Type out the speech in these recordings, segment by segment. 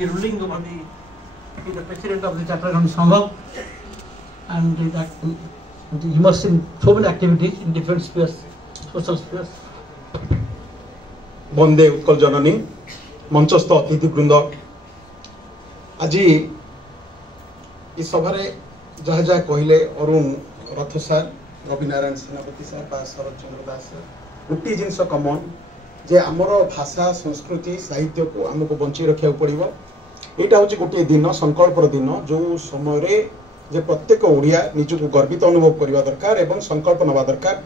the ruling over the president of the Chattagam Sangha, and that immersed in so many activities in different spheres, social spheres. बंदे उत्कल जननी मंचस्थ अतिथिवृंद आज सभारे जहाँ जहाँ कहले अरुण रथ सार रवि नारायण सेनापति सार बा शरद चंद्र दास गोटे जिनस कमन जे आमर भाषा संस्कृति साहित्य को आमको बंची रखा पड़ो यहाँ हूँ गोटे दिन संकल्पर दिन जो समय जे प्रत्येक ओडिया निजक गर्वित अनुभव करने दरकार एवं संकल्प नवा दरकार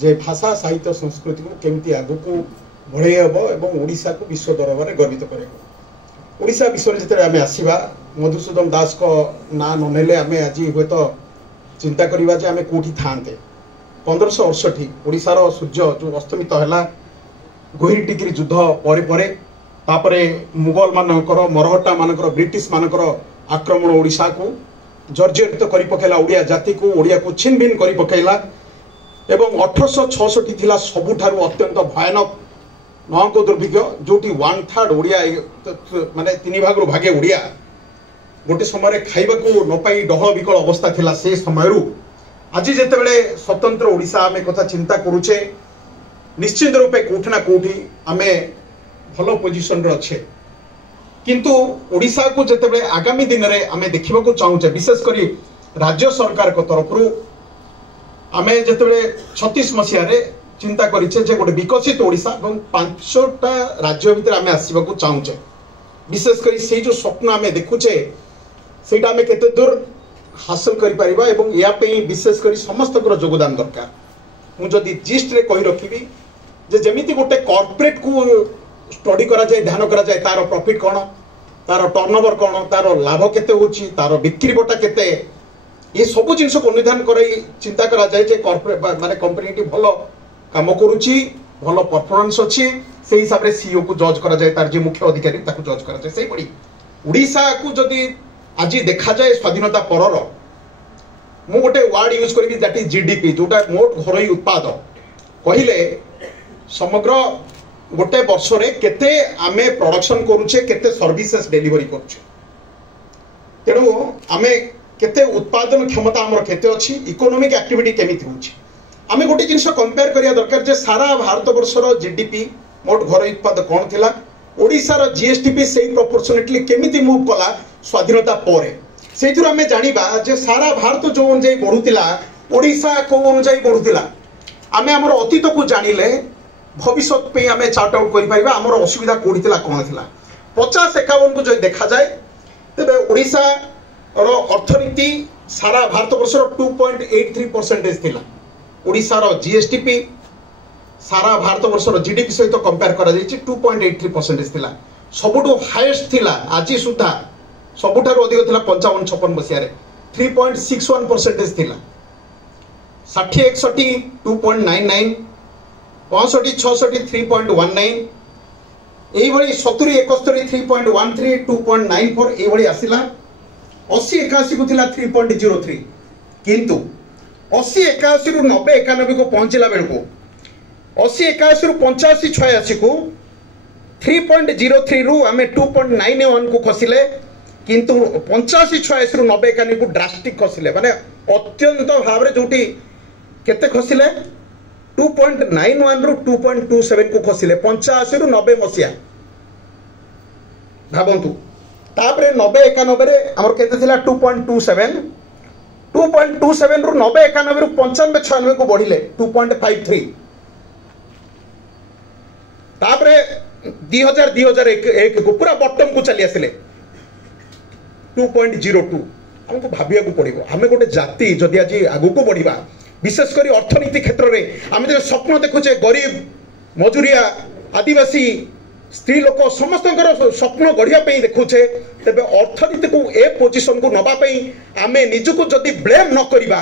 जे भाषा साहित्य संस्कृति को केमती आगु को बढ़े हम और ओडिशा को विश्व दरबार में गर्वित करे ओडिशा विषय जिते आम आसवा मधुसूदन दास को ना ननेले आम आज हे तो चिंता करवा जे आम कौटी था 1568 ओडिशार सूर्य जो अस्तमित है गोहिर टिकिरी युद्ध पर मुगल मानकर मरहट्टा मानकर ब्रिटिश मानकर आक्रमण ओडिशा को जर्जरित कर पकेला ओडिया जाति को ओडिया को छिन भिन कर पकेला एवं 1866 थिला सबुठारु अत्यंत भयानक नौको दुर्भिक्ष जोटी 1/3 ओडिया माने 3 भागरु भागे ओडिया गोटे समय खाइबा को न पाई डह विकल अवस्था थिला से समयरु आज जेतेबेले स्वतंत्र ओडिशा आमे कथा चिंता करूचे निश्चित रूपे कोठी ना कोठी आमे भलो पोजिशन रे अच्छे किंतु ओडिशा को जेतेबेले आगामी दिन रे आमे देखिबा को चाहूचे विशेष करी राज्य सरकार को तरफरु आमे जेतेबेले 36 मसिया रे चिंता करिछे जे गोटे विकसित ओडिशा और 5टा राज्य भितर आमे आसीबा को चाहूचे विशेष करी से जो स्वप्न आमे देखुचे सेटा आमे केते दूर हासिल करि परिबा एवं या पे विशेष करी समस्त को योगदान दरकार मु जदी जिस्ट रे कहि रखिबी जे जेमिति गोटे कॉर्पोरेट को स्टडी करा जाय ध्यान करा जाय तार प्रॉफिट कोन तार टर्नओवर कोन तार लाभ केते होची तार बिक्री बटा केते ये सब जिनस को निधान कराई चिंता करा जाय जे कॉर्पोरेट माने कंपनी टी भलो काम करूची भलो परफॉर्मेंस अछि से हिसाब रे सीईओ को जज करा जाय तार जे मुख्य अधिकारी ताको जज करा जाय सेही पड़ी ओडिशा को जदी आज देखा जाए स्वाधीनता परर मु गोटे वर्ड यूज करी दैट इज जीडीपी जोटा मोट घरोई उत्पाद कहिले समग्र गोटे वर्ष रे केते आमे प्रोडक्शन करूचे केते सर्विसेस डिलीवरी करूचे तेणु आमे केते उत्पादन क्षमता हमर केते अछि इकोनॉमिक एक्टिविटी केमिति होछि आमे गोटे जिनस कंपेयर करिया दरकार जे सारा भारत वर्षर जीडीपी मोट घरोई उत्पाद कोन थिला ओडिसा रो जीएसटीपी सेही प्रोपोर्शनेटली केमिति मूव कला स्वाधीनता परे सेथुर आमे जानिबा जे सारा भारत जो अनुଯାयी बढ़ुतिला ओडिशा को अनुଯାयी बढ़ुतिला आमे हमर अतीत को जानिले भविष्यत पे आमे चार्ट आउट करि परिबा हमर असुविधा कोडितिला कोन थिला 50-51 को जो देखा जाए तबे ओडिशा रो अर्थनीति सारा भारत वर्षर 2.83% थिला ओडिसा रो जीएसटीपी सारा भारत वर्षर जीडीपी सहित कंपेयर करा जायछि 2.83% थिला सबुठो हाईएस्ट थिला आज सुधा सबुठारु अधिक थिला 55-56 मसिया रे 3.61% थिला 60-61 2.99 65-66 3.19 एई भली 70-71 3.13 2.94 एई भली आसिला 80-81 को थिला 3.03 किंतु 80-81 रु 90-91 को पहुंचला बेलको 80-81 रु 85-86 को 3.03 रु आमे 2.91 को खसिले किंतु 85-86 रु 90-91 को ड्रास्टिक खसिले माने अत्यंत भाव रे जोटी केते खसिले 2.91 रु 2.27 को खसिले 85 रु 90 मसिया भाबंतु तापरे 90-91 रे हमर केते थिला 2.27 रु 90-91 रु 95-96 को बढ़िले 2.53 तापरे 2001 को पूरा बॉटम को चली आसिले 2.02 हमको भाबिया को पड़िबो हमें गोटे जाति जदि आज आगु को बढ़िबा विशेष करी अर्थनीति क्षेत्र रे हम जो स्वप्न देखुचे गरीब मजूरिया आदिवासी स्त्री लोक समस्त स्वप्न गढ़िया देखुचे तेबे अर्थनीति को ए पोजिशन को नबा आमे निजको जदि ब्लेम न करिबा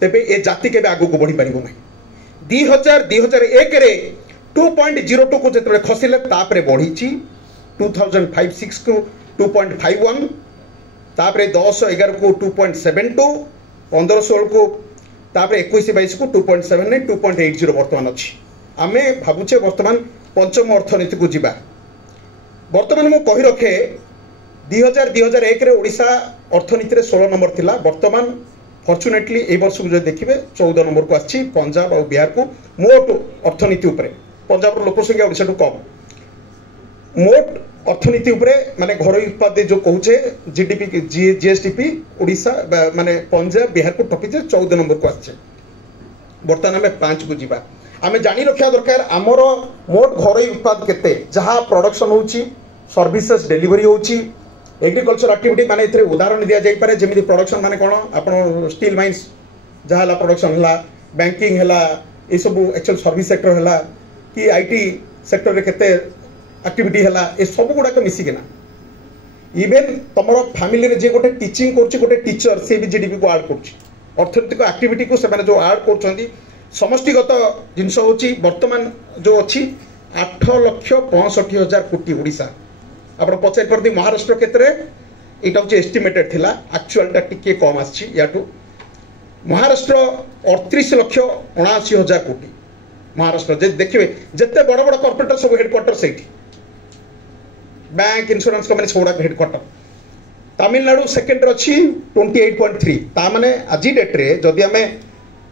तेबे ए जाति के आगु को बढ़ी पारिबो नै 2001 रे 2.02 को जतबे खसिले तापरे बढ़ीची 2005-06 को 2.51 तापरे 10-11 को 2.72 15-16 को तापरे 21-22 को 2.79 2.80 वर्तमान अछि आमे भाबुचे वर्तमान पंचम अर्थनीति को जीवा वर्तमान मु कहि रखे 2001 रे ओडिशा अर्थनीति रे 16 नंबर थिला वर्तमान फॉर्चुनेटली ए वर्ष को जो देखिबे 14 नंबर को आछि पंजाब और बिहार को मोट अर्थनीति उपरे पंजाब रो लोक संख्या ओडिशा टू कम मोट अर्थनीति उपरे माने घर उत्पाद जो कहूचे जीडीपी जीएसडीपी ओडिशा माने पंजाब बिहार को टपीचे 14 नंबर को आछि वर्तमान हमें 5 को जीवा आमे जानी रखिया दरकार हमर मोट घर उत्पाद केते जहा प्रोडक्शन होची सर्विसेस डिलीवरी होची एग्रीकल्चर एक्टिविटी माने इथरे उदाहरण दिया जाई पारे जेमिति प्रोडक्शन माने कोन आपण स्टील माइंस जहाला प्रोडक्शन हला बैंकिंग हला ए सब एक्चुअल सर्विस सेक्टर हला कि आईटी सेक्टर रे केते एक्टिविटी हला ए सब गुडा के मिसी केना इवन तमरो फैमिली रे जे गोटे टीचिंग करछि गोटे टीचर से भी जीडीपी को ऐड करछि अर्थनैतिक एक्टिविटी को से माने जो ऐड करछन्ती समष्टिगत जिनस होछि वर्तमान जो अछि 8,65,000 कोटी ओडिशा आपण पचार परदी महाराष्ट्र क्षेत्र एटा होछि एस्टिमेटेड थिला एक्चुअल टा टिके कम आछि याटू महाराष्ट्र 38,79,000 कोटी महाराष्ट्र जे देखिबे जत्ते बड़ बड़ कॉर्पोरेट सब हेडक्वार्टर सेठी बैंक इंश्योरेंस कंपनी छोड़ा हेडक्वार्टर तमिलनाडु सेकंड रे अछि 28.3 ता माने आजि डेट रे जदि हमें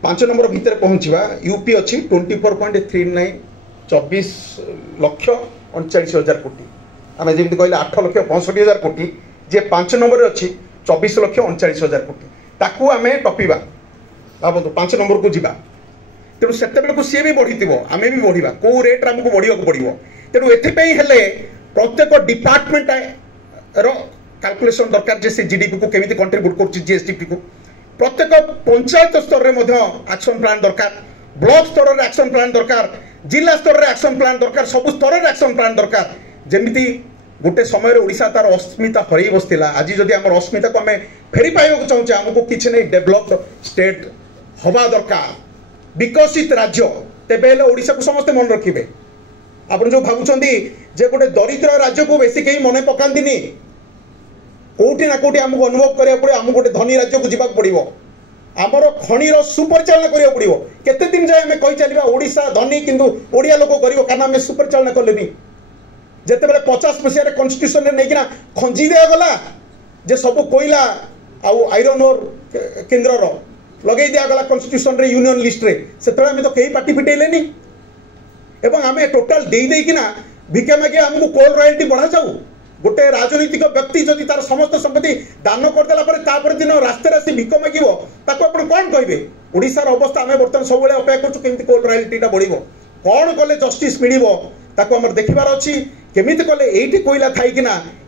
5 नंबर भीतर पहुंचीबा यूपी अछि 24.39 24,39,000 कोटी आम जमी कहले 8,65,000 कोटी जे 5 नंबर अच्छी 24,39,000 कोटी ताकू आम टपीबा भावतु 5 नंबर को जीवा तेणु से सी भी बढ़ी आम भी बढ़ा कौ रेट्रे आमको बढ़ा पड़ो तेणु एले प्रत्येक डिपार्टमेंट कैलकुलेशन दरकार जे जीडीपी को केमी कंट्रीब्यूट कर जीएसडीपी को प्रत्येक पंचायत स्तर में एक्शन प्लान दरकार ब्लॉक स्तर में एक्शन प्लान दरकार जिला स्तर में एक्शन प्लान दरकार सब स्तर में एक्शन प्लान दरकार जमीती गोटे समय ओडिशा तार अस्मिता हरई बसला आज जदि आम अस्मिता को आम फेरी पाइबा चाहूँ आमको किसी नहीं डेभलप्ड स्टेट हवा दरकार विकसित राज्य तेबे ओडिशा को समस्ते मन रखिए आप जो भावुंट जे गोटे दरिद्र राज्य को बेसी कहीं मन पकानी कौटी ना कौटी आमको अनुभव करा पड़ो आम गोटे धनी राज्य को जावाक पड़ो आमर खनिर सुपरिचालना करा पड़ो केते दिन जाए आम कही चलवा ओडिशा धनी किंतु ओडिया लोक कर कारण आम सुपरिचालना कले जिते बड़े 50 मसीह कन्स्टिट्यूशन नहीं खंजी दिया गला जे सब कोईला आउ आयरन ओर केन्द्र लगे दिगला कन्स्टिट्यूशन रे यूनियन लिस्ट रे से तो कई पार्टी फिटेलेनी एवं आम टोटाल देकिना भिक्षा मागे आमको कोल रॉयल्टी बढ़ा जाऊ गोटे राजनीतिक व्यक्ति जदि तार समस्त संपत्ति दान करदेला दिन रास्ते आसी भिक मागिब ताको आपण कौन कहे ओडिशार अवस्था आम बर्तमान सब अपेक्षा करें कोल रॉयल्टीटा बढ़ो कौन कले जस्टिस मिल ताको आम देखार अच्छी केमी कले ये कोईला थी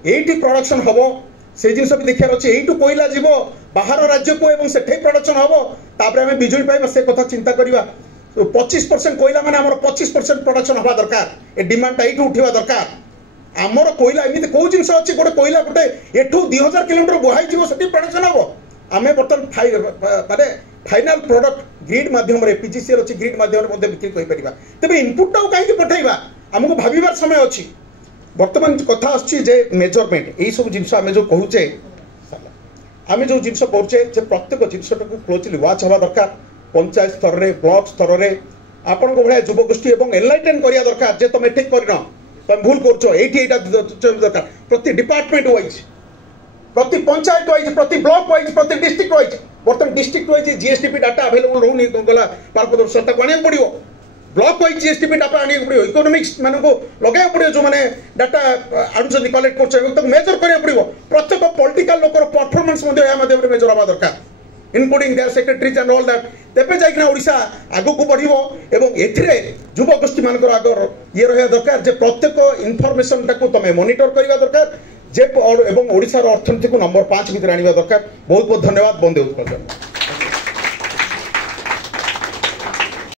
ये प्रोडक्शन हम से जिन भी देखार अच्छे यू कोईला जीव बाहर राज्य को एवं से प्रोडक्शन हम तापर आम बिजुली पाइबा से कथा चिंता करवा 25% कोईला माने आमर 25% प्रोडक्शन हवा दरकार ए डिमांड ये उठा दरकार आमर कोईला एमती कौ जिन अच्छे गोटे कोईला गोटे एठू 2000 किलोमीटर बुहाई जीव से प्रोडक्शन हम आम बर्तमान माने फाइनाल प्रोडक्ट ग्रिड माध्यम पीजीसीएल अच्छी ग्रिड माध्यम बिक्री कर तेज इनपुट कहीं पठेगा आमको भावार समय अच्छी वर्तमान कथा आछी जे मेजरमेंट यही सब जिनस आम जो कहूचे आम जो जिनस करुचे प्रत्येक जिनसा को क्लोजली वाच हवा दरकार पंचायत स्तर में ब्लॉक स्तर में आपण भाया युवगोष्ठी और एनलाइटेन करिया दरकार जे तुम ठीक करन तुम भूल कर दरकार प्रति डिपार्टमेंट वाइज प्रति पंचायत वाइज प्रति ब्लॉक वाइज प्रति डिस्ट्रिक्ट वाइज बर्तमान district wise GSDP data available रोनी गला पार्कदर्शकता को आने पड़ो ब्लॉक वाइज जीएसडीपी डाटा आने पड़ो इकोनॉमिक्स मान को लगे पड़ो जो मैंने डाटा आणुंट कलेक्ट कर मेजर करा पड़ो प्रत्येक पॉलिटिकल लोकर परफॉर्मेंस मेजर हवा दरकार including their secretaries and all that तेबे जाइना ओडिशा आगो को बढ़िबो एवं एथिरे युवगोष्ठी मानकर आगर ये रहा दरकार जे प्रत्येक इनफॉरमेशन टाको तमे मॉनिटर करबा दरकार जे एवं ओडिशा रो अर्थनीति को नंबर 5 भीतर आनिबा दरकार बहुत बहुत धन्यवाद बंदे उत्कल।